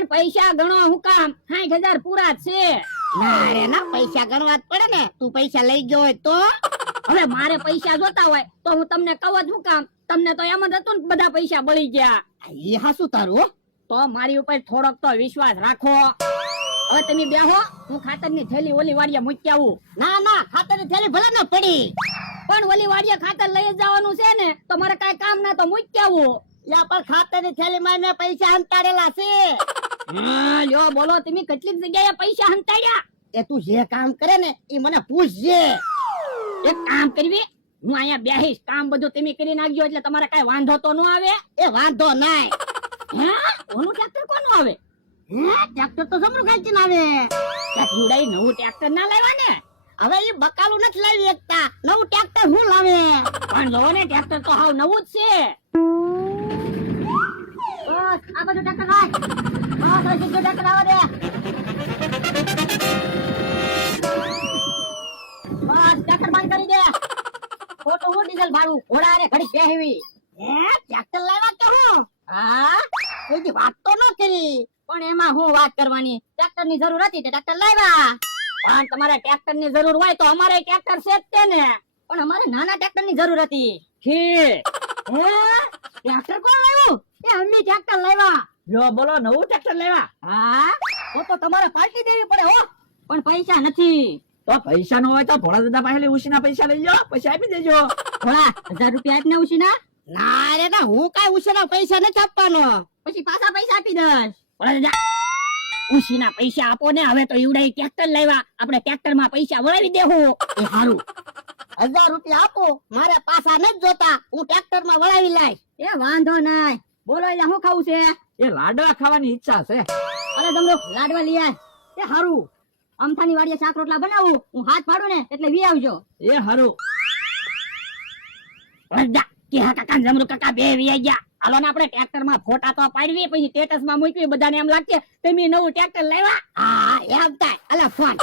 પણ પૈસા ગણો હું કામ 60,000 પૂરા છે. ના રે ના, પૈસા ગણવા જ પડે ને. તું પૈસા લઈ ગયો હોય તો? હવે મારે પૈસા જોતા હોય તો હું તમને કહું જ હું કામ. તમને તો એમ જ હતું ને બધા પૈસા બળી ગયા. એ હાસુ તારું હો. તો મારી ઉપર થોડોક તો વિશ્વાસ રાખો. હવે તમે બેહો, હું ખાતરની થેલી ઓલી વાડિયા મૂકી આવું. ના ના, ખાતરની થેલી ભલે ન પડી, પણ ઓલી વાડિયા ખાતર લઈ જવાનું છે ને, તો મારે કઈ કામ ના તો મૂકી આવું. યા પણ ખાતરની થેલીમાં મેં પૈસા હંતાડેલા છે. હા લ્યો બોલો, તમે કેટલીક જગ્યાએ પૈસા હંતાડ્યા? એ તું જે કામ કરે ને એ મને પૂછજે. એક કામ કરવી, હું અહીંયા બેહીશ, કામ બધું તમે કરી નાખજો એટલે તમારે કઈ વાંધો તો ન આવે. એ વાંધો નાય. હે ઓનું ટ્રેક્ટર કોનું આવે? હે, ટ્રેક્ટર તો જમરૂ ખાંચીને આવે. ત્યાં જોડાઈ નવું ટ્રેક્ટર ના લાવ્યા ને? હવે એ બકાલું નથી લાવી એકતા, નવું ટ્રેક્ટર હું લાવે. પણ લો ને, ટ્રેક્ટર તો હાવ નવું જ છે. બસ આ બધું ટ્રેક્ટર લાય. બસ હવે સીધું ટ્રેક્ટર આવવા દે. બસ ટ્રેક્ટર બંધ કરી દે. ખોટું હું ડીઝલ ભાડું, ઘોડા રે ઘડી બેહવી. હે, ટ્રેક્ટર લાવ્યા કે હું? હા, કોઈ વાત તો ન કરી. પણ એમાં હું વાત કરવાની? ટ્રેક્ટર ની જરૂર હતી તો ટ્રેક્ટર લાવ્યા. પણ તમારે ટ્રેક્ટર ની જરૂર હોય તો અમારે ટ્રેક્ટર છે જ તે ને. પણ અમારે નાના ટ્રેક્ટર ની જરૂર હતી. હે ટ્રેક્ટર કોણ લાવ્યું? એ અમ્મી ટ્રેક્ટર લાવ્યા. લો બોલો, નવું ટ્રેક્ટર લેવા? હા, તો તમારે પાર્ટી દેવી પડે હો. પણ પૈસા નથી. તો પૈસા નો હોય તો ભોળા દાદા પાસે ઉશીના પૈસા લઈ લો, પછી આપી દેજો. ભોળા 1000 રૂપિયા આપને ઉશીના. ના રે ના, હું કઈ ઉછેના પૈસા નથી આપવાનો. પછી પાછા પૈસા આપી દઈશ. ભોળા દાદા ઉશીના પૈસા આપો ને. હવે તો ઈવડાઈ ટ્રેક્ટર લાવ્યા, આપણે ટ્રેક્ટર માં પૈસા વળાવી દેવું. એ સારું, 1000 રૂપિયા આપો, મારે પાછા નથી જોતા, હું ટ્રેક્ટર માં વળાવી લાઈશ. એ વાંધો નહીં. બોલો એટલે શું ખાવું છે? એ લાડવા ખાવાની ઈચ્છા છે. અરે જમરો લાડવા લઈ આય. એ હારું, અમથાની વાડીએ શાક રોટલા બનાવું, હું હાથ પાડું ને એટલે વી આવજો. એ હારું. વરદા કે હા કાકા જમરો કાકા બે વી આઈ ગયા. હાલો ને આપણે ટ્રેક્ટર માં ફોટા તો પાડવી, પછી સ્ટેટસ માં મૂકવી, બધાને એમ લાગશે તમે નવું ટ્રેક્ટર લાવ્યા. હા એમ થાય. અલા ફોન.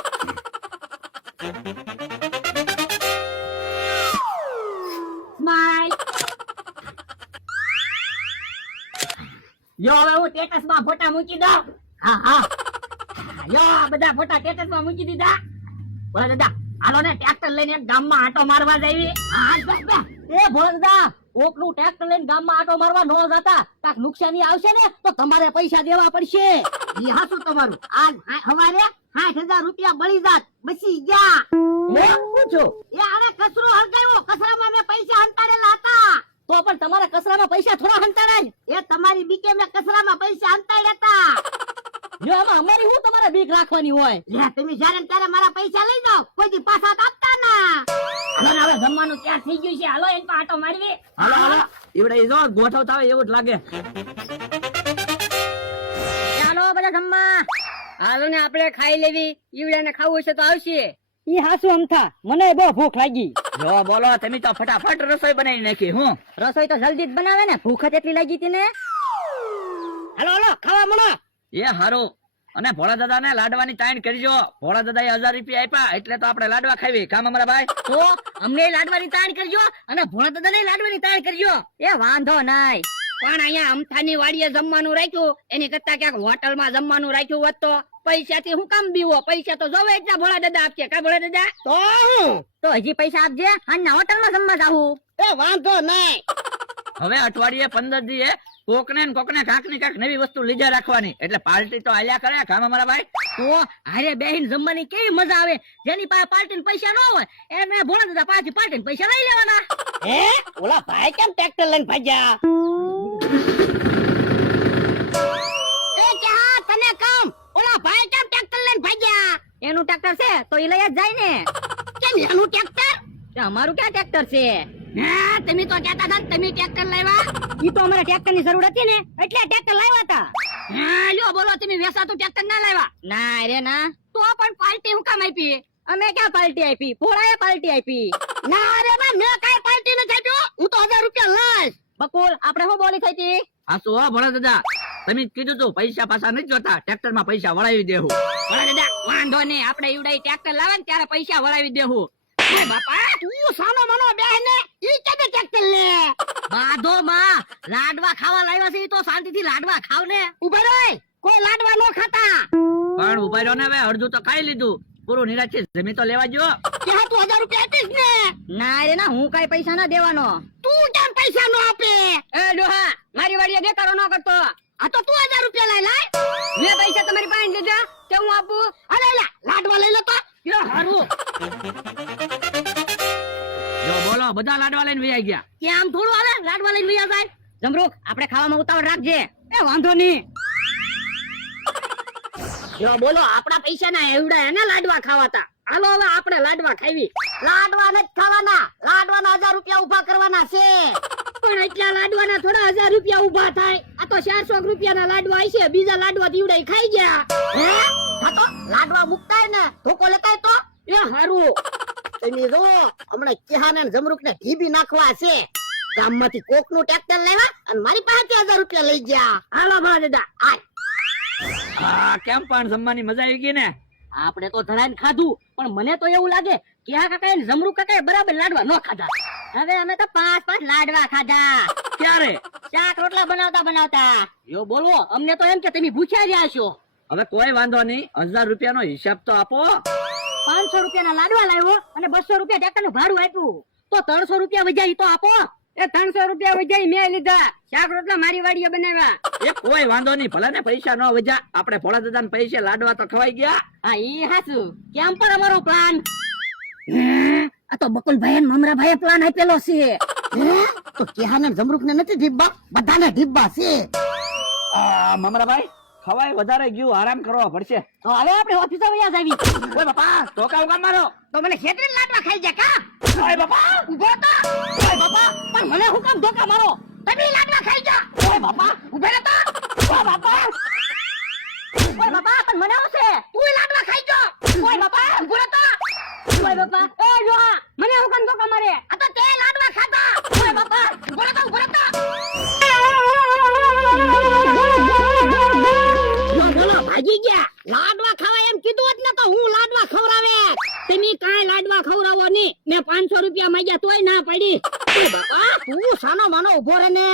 સ્માઈલ. યો હવે હું સ્ટેટસ માં ફોટા મૂકી દઉં. હા હા, યો આ બધા ફોટા સ્ટેટસ માં મૂકી દીધા. બોલા દાદા હાલો ને ટ્રેક્ટર લઈને એક ગામમાં આટો મારવા જઈએ. હા બસ બસ. એ ભોળા કોકનું ટ્રેક્ટર લઈને ગામમાં આટો મારવા ન જતા, કાક નુકસાની આવશે ને તો તમારે પૈસા દેવા પડશે. ઈ હાસું તમારું. આજ હવારે 60,000 રૂપિયા બળી જાત, બચી ગયા. એ પૂછો એ આને કચરો હળગાવ્યો, કચરામાં મેં પૈસા હંતાડેલા હતા. તો પણ તમારા કચરામાં પૈસા થોડા હંતાડાય. એ તમારી બીકે મેં કચરામાં પૈસા હંતાડ્યા હતા. જો આમાં અમારી હું તમારે બીક રાખવાની હોય? લે તમે જ્યારે ને ત્યારે મારા પૈસા લઈ જાઓ, કોઈ દી પાછા આપતા ના. હાલો ને હવે જમવાનું તૈયાર થઈ ગયું છે, હાલો એની પર આટો મારવી. હાલો હાલો, ઈવડે જો ગોઠવતા હોય એવું જ લાગે. ચાલો બધા જમવા. હાલો ને આપણે ખાઈ લેવી, ઈવડાને ખાવું છે તો આવશે. ઈ હાસુ અમથા, મને બહુ ભૂખ લાગી. જો બોલો, તમે તો ફટાફટ રસોઈ બનાવી નાખી. હું રસોઈ તો જલ્દી જ બનાવે ને, ભૂખ જ એટલી લાગી હતી ને. હાલો હાલો, ખાવા મળો. એ હારું. અને ભોળા દાદા ને લાડવાની તાણ કરજો. ભોળા દાદા 1000 રૂપિયા આપ્યા એટલે તો આપણે લાડવા ખાવી. કામ અમારા ભાઈ. તો અમને લાડવાની તાણ કરજો અને ભોળા દાદાને લાડવાની તાણ કરજો. એ વાંધો નહીં. પણ અહીંયા અમથાની વાડીએ જમવાનું રાખ્યું, એની કરતા ક્યાંક હોટલમાં જમવાનું રાખ્યું હોત તો પૈસાથી હું કામ બીવો? પૈસા તો જોવે એટલા ભોળા દાદા આપશે. કા ભોળા દાદા? તો હું તો હજી પૈસા આપજે, અને હોટલમાં જમવા જાવું. એ વાંધો નહીં. હવે અઠવાડિયે 15 દીએ કોકને ને કોકને કાંક ની કાંક નવી વસ્તુ લીધા રાખવાની, એટલે પાર્ટી તો આલ્યા કરે. કામ અમારા ભાઈ. તો હારે બેહીન જમવાની કેવી મજા આવે. જેની પાસે પાર્ટીને પૈસા ન હોય એને ભોળા દાદા પાસેથી પાર્ટીને પૈસા લઈ લેવાના. હે, ઓલા ભાઈ કેમ ટ્રેક્ટર લઈને ભાગ્યા? એ ક્યાં તને કામ? ઓલા ભાઈ કેમ ટ્રેક્ટર લઈને ભાગ્યા? એનું ટ્રેક્ટર છે તો એ લઈ જ જાય ને. કેમ એનું ટ્રેક્ટર? તે અમારું ક્યાં ટ્રેક્ટર છે? હા તમે તો કહેતા હતા તમે ટ્રેક્ટર લાવ્યા. ઈ તો અમારે ટ્રેક્ટર ની જરૂર હતી ને એટલે ટ્રેક્ટર લાવ્યા હતા. હા લ્યો બોલો, તમે વેસાતું ટ્રેક્ટર ના લાવ્યા? ના રે ના. તો પણ પાર્ટી હું કામ આપી? અમે ક્યાં પાર્ટી આપી? ભોળાએ પાર્ટી આપી. ના રે ના, મેં કાઈ પાર્ટી નથી આપ્યો. હું તો 1000 રૂપિયા લઈશ. બકુલ આપણે શું બોલી થઈ હતી? હા શું હો ભોળા દાદા, તમે જ કીધું તું પૈસા પાછા નથી જોતા, ટ્રેક્ટર માં પૈસા વળાવી દેવું. ભોળા દાદા વાંધો નહીં, આપણે ઈવડાઈ ટ્રેક્ટર લાવે ને ત્યારે પૈસા વળાવી દેવું. એ બાપા તું સાનો મનો બેહને ઈ કેને ટ્રેક્ટર લે. બાધો માં લાડવા ખાવા લાવ્યા છે ઈ તો શાંતિથી લાડવા ખાવ ને. ઉભા રહે, કોઈ લાડવા ઉભા રહ્યો ને હવે, અડધું તો ખાઈ લીધું, પૂરું નિરાશી જમી તો લેવા જો. ક્યાં તું 1000 રૂપિયા આપીશ ને? ના રે ના, હું કઈ પૈસા ના દેવાનો. તું કેમ પૈસા નો આપે? એ ડોહા, મારી વાડીએ દેખાડો ન કરતો. આ તો તું 1000 રૂપિયા લઈ લાય. મેં પૈસા તમારી પાસે લીધા તે હું આપું? અરે લા, લાડવા લઈ લે તો. યો હારું. જો બોલો, બધા લાડવા લઈને વહી ગયા. કે આમ થોડું હાલે, લાડવા લઈને વયા જાય. જમરૂખ, આપણે ખાવામાં ઉતાવળ રાખજે. એ વાંધો નહીં. જો બોલો, આપણા પૈસા ના એવડા એને લાડવા ખાવાતા. હાલો હવે આપણે લાડવા ખાવી. લાડવા નથી ખાવાના, લાડવાના 1000 રૂપિયા ઉભા કરવાના છે. પણ એટલા લાડવાના થોડા 1000 રૂપિયા ઉભા થાય. આ તો 400 રૂપિયાના લાડવા હશે, બીજા લાડવા દીવડાઈ ખાઈ ગયા. હે? હા તો લાડવા મુકતાય ને, ધોકો લેતાય તો. એ હારું. તમે જો, હમણાં કેહાને ને જમરૂખને ઢીબી નાખવા છે. ગામમાંથી કોકનું ટ્રેક્ટર લાવ્યા અને મારી પાસેથી 1000 રૂપિયા લઈ ગયા. હાલો ભા દાદા, આય. કેમ પણ જમવાની મજા આવી ગઈ ને? આપણે તો ધરાઈને ખાધું, પણ મને તો એવું લાગે કે આ કાકાએ ને જમરૂખ કાકાએ બરાબર લાડવા ન ખાધા. હવે અમે તો 5 લાડવા ખાધા. ક્યારે? શાક રોટલા બનાવતા. યો બોલવો, અમને તો એમ કે તમે ભૂખ્યા રહ્યા છો. હવે કોઈ વાંધો નહીં, 1000 રૂપિયાનો હિસાબ તો આપો. 500 રૂપિયાના લાડવા લાવ્યો અને 200 રૂપિયા ટ્રેક્ટરનું ભાડું આપ્યું. તો 300 રૂપિયા વજાઈ તો આપો. એ 300 રૂપિયા વજાઈ મેં લીધા. શાક રોટલા મારી વાડીએ બનાવ્યા. એ કોઈ વાંધો નહીં, ભલે ને પૈસા ન વજા, આપણે ભોળા દાદાને પૈસે લાડવા તો ખવાઈ ગયા. હા ઈ હાચું. કેમ પણ અમારો પ્લાન? આ તો બકુલભાઈ અને મમરાભાઈએ પ્લાન આપેલો છે. હે? તો કેહાને ને જમરૂખને નથી ઢીબા, બધાને ઢીબા છે. મમરાભાઈ, ખવાય વધારે ગયું, આરામ કરવો પડશે. તો હવે આપણે ઓફિસે વયા જાવી. ઓય બાપા, ધોકા ઉકા મારો. તો મને ખેતરી લાડવા ખાઈ જાય કા? ઓય બાપા, ઉભો તો. ઓય બાપા, પણ મને હું કામ ધોકા મારો? તમે લાડવા ખાઈ જા. ઓય બાપા, ઉભે રહે તો. ઓય બાપા. ઓય બાપા, પણ મને હું છે? તું લાડવા ખાઈ જા. ઓય બાપા, ઉભો રહે તો. ઓય બાપા, એ જોહા, મને હું કામ ધોકા મારે? આ તો તે લાડવા ખાતા. ઓય બાપા, ઉભો રહે તો, ઉભો રહે તો. બોલો, ભાગી ગયા. લાડવા ખાવા એમ કીધું હોત ને તો હું લાડવા ખવડાવે. તમે કાંઈ લાડવા ખવડાવો નહીં. મેં 500 રૂપિયા માંગ્યા તોય ના પડી. બાપા તું સાનો માનો ઉભો રહે ને.